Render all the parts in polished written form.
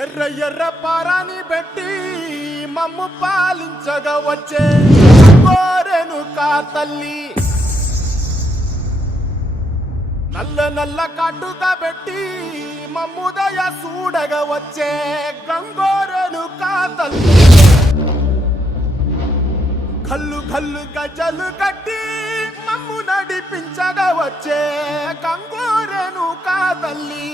ఎర్ర ఎర్ర పారాని పెట్టి మమ్ము పాలించగా వచ్చే కోరెను కా తల్లి, నల్ల నల్ల కాటుగా పెట్టి మమ్ముదయ చూడగా వచ్చే గంగోరెను కా తల్లి, కల్లు కల్లు గజలు కట్టి మమ్ము నడిపించగా వచ్చే గంగోరెను కా తల్లి.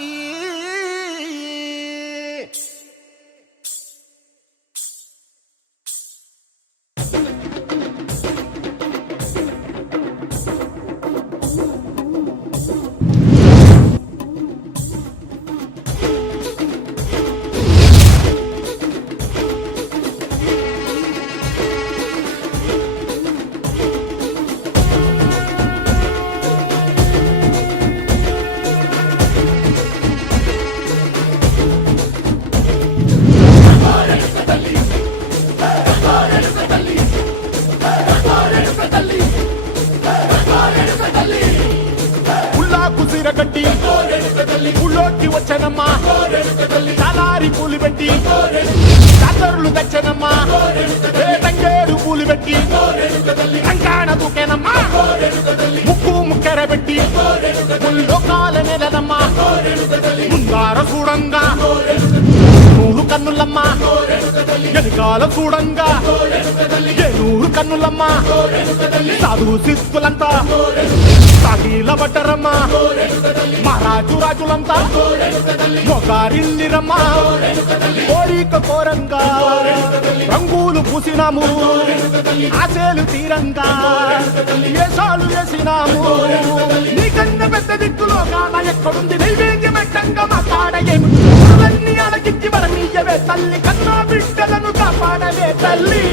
కట్టి ఊళ్ళోకి వచ్చనమ్మా, చాలారి పూలు పెట్టి చాతరులు తెచ్చనమ్మా, తంగేడు పూలు పెట్టి కంకాణ దూకేనమ్మా, ముక్కు ముక్కెర పెట్టి ముల్లోకాల నెలనమ్మా, ముందార చూడంగా నూరు కన్నులమ్మా, ఎనకాల చూడంగా నూరు కన్నులమ్మా, సాధు శిస్తులంతా సాగిల బట్టరమ్మా, మహారాజు రాజులంతా మొగారిల్లిరమ్మా, కోరిక కోరంగా రంగులు పూసినాము, ఆశలు తీరంగా వేషాలు వేసినాము, నీకన్నా పెద్ద దిక్కులో కాన ఎక్కడుంది నైవేద్యమంటంగా మా కాడయేమి అలకించి మరమీయవే తల్లి, కన్నా బిడ్డలను కాపాడవే తల్లి.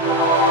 You